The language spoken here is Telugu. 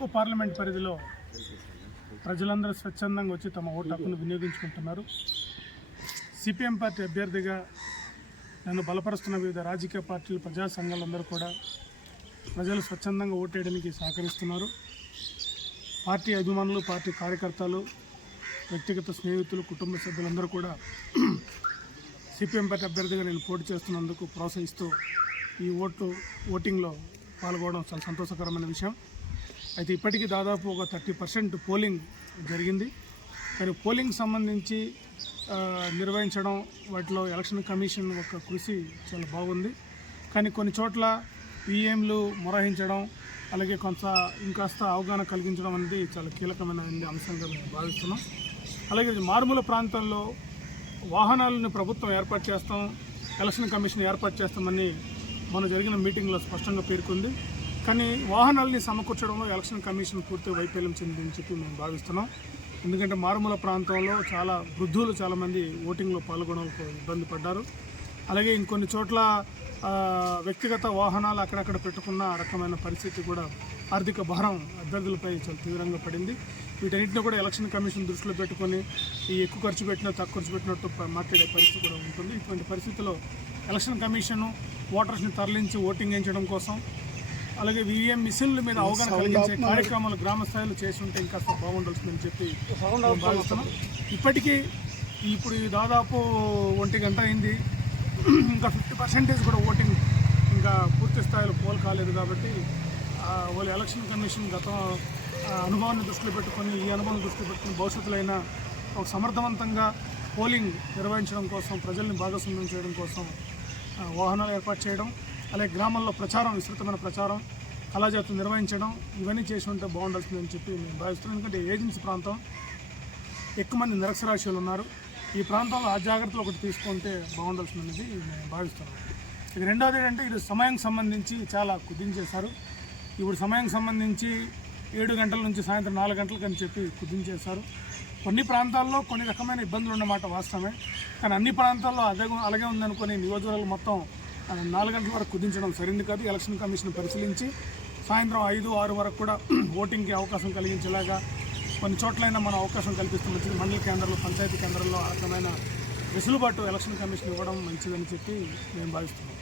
అరకు పార్లమెంట్ పరిధిలో ప్రజలందరూ స్వచ్ఛందంగా వచ్చి తమ ఓటు హక్కును వినియోగించుకుంటున్నారు. సిపిఎం పార్టీ అభ్యర్థిగా నన్ను బలపరుస్తున్న వివిధ రాజకీయ పార్టీలు, ప్రజా సంఘాలందరూ కూడా ప్రజలు స్వచ్ఛందంగా ఓటేయడానికి సహకరిస్తున్నారు. పార్టీ అభిమానులు, పార్టీ కార్యకర్తలు, వ్యక్తిగత స్నేహితులు, కుటుంబ సభ్యులందరూ కూడా సిపిఎం పార్టీ అభ్యర్థిగా నేను పోటీ చేస్తున్నందుకు ప్రోత్సహిస్తూ ఈ ఓటింగ్లో పాల్గొనడం చాలా సంతోషకరమైన విషయం. అయితే ఇప్పటికీ దాదాపు ఒక 30% పోలింగ్ జరిగింది. కానీ పోలింగ్ సంబంధించి నిర్వహించడం, వాటిలో ఎలక్షన్ కమిషన్ ఒక కృషి చాలా బాగుంది. కానీ కొన్ని చోట్ల ఈఎంలు మొరహించడం, అలాగే ఇంకాస్త అవగాహన కలిగించడం అనేది చాలా కీలకమైన అంశంగా మేము భావిస్తున్నాం. అలాగే మారుమూల ప్రాంతాల్లో వాహనాలను ప్రభుత్వం ఏర్పాటు చేస్తాం, ఎలక్షన్ కమిషన్ ఏర్పాటు చేస్తామని మన జరిగిన మీటింగ్లో స్పష్టంగా పేర్కొంది. కానీ వాహనాలని సమకూర్చడంలో ఎలక్షన్ కమిషన్ పూర్తి వైఫల్యం చెందిందని చెప్పి మేము భావిస్తున్నాం. ఎందుకంటే మారుమూల ప్రాంతంలో చాలా వృద్ధులు చాలామంది ఓటింగ్లో పాల్గొనడానికి ఇబ్బంది పడ్డారు. అలాగే ఇంకొన్ని చోట్ల వ్యక్తిగత వాహనాలు అక్కడక్కడ పెట్టుకున్న రకమైన పరిస్థితి కూడా ఆర్థిక భారం అభ్యర్థులపై చాలా తీవ్రంగా పడింది. వీటన్నిటిని కూడా ఎలక్షన్ కమిషన్ దృష్టిలో పెట్టుకొని ఈ ఎక్కువ ఖర్చు పెట్టినా తక్కువ ఖర్చు పెట్టినట్టు మాట్లాడే పరిస్థితి కూడా ఉంటుంది. ఇటువంటి పరిస్థితుల్లో ఎలక్షన్ కమిషన్ ఓటర్స్ని తరలించి ఓటింగ్ వేయించడం కోసం, అలాగే ఈవీఎం మిషన్ల మీద అవగాహన కలిగించే కార్యక్రమాలు గ్రామ స్థాయిలో చేసి ఉంటే ఇంకా బాగుండాల్సిందని చెప్పి భావిస్తున్నాం. ఇప్పటికీ ఇప్పుడు దాదాపు 1 గంట అయింది, ఇంకా 50% కూడా ఓటింగ్ ఇంకా పూర్తి స్థాయిలో పోల్ కాలేదు. కాబట్టి వాళ్ళు ఎలక్షన్ కమిషన్ గత అనుభవాన్ని దృష్టిలో పెట్టుకొని, ఈ అనుభవాన్ని దృష్టిలో పెట్టుకుని భవిష్యత్తులో అయినా ఒక సమర్థవంతంగా పోలింగ్ నిర్వహించడం కోసం, ప్రజల్ని భాగస్వామ్యం చేయడం కోసం వాహనాలు ఏర్పాటు చేయడం, అలాగే గ్రామాల్లో ప్రచారం, విస్తృతమైన ప్రచారం, కళాజాతులు నిర్వహించడం, ఇవన్నీ చేసి ఉంటే బాగుండాల్సిందని చెప్పి మేము భావిస్తున్నాం. ఎందుకంటే ఏజెన్సీ ప్రాంతం, ఎక్కువ మంది నిరక్షరాస్యులు ఉన్నారు. ఈ ప్రాంతంలో ఆ జాగ్రత్తలు ఒకటి తీసుకుంటే బాగుండాల్సిందనేది మేము భావిస్తున్నాం. ఇది రెండోది ఏంటంటే, ఇది సమయం సంబంధించి చాలా కుదించేశారు. ఇప్పుడు సమయం సంబంధించి 7 గంటల నుంచి సాయంత్రం 4 గంటలకు అని చెప్పి కుదించేశారు. కొన్ని ప్రాంతాల్లో కొన్ని రకమైన ఇబ్బందులు ఉన్నమాట వాస్తవమే. కానీ అన్ని ప్రాంతాల్లో అలాగే ఉందనుకొని నియోజకవర్గాలు మొత్తం 4 గంటల వరకు కుదించడం సరైనది కాదు. ఎలక్షన్ కమిషన్ పరిశీలించి సాయంత్రం 5, 6 వరకు కూడా ఓటింగ్కి అవకాశం కలిగించేలాగా కొన్ని చోట్లైనా మనం అవకాశం కల్పిస్తే మంచిది. మండల కేంద్రాల్లో, పంచాయతీ కేంద్రాల్లో ఆ రకమైన వెసులుబాటు ఎలక్షన్ కమిషన్ ఇవ్వడం మంచిదని చెప్పి మేము భావిస్తున్నాం.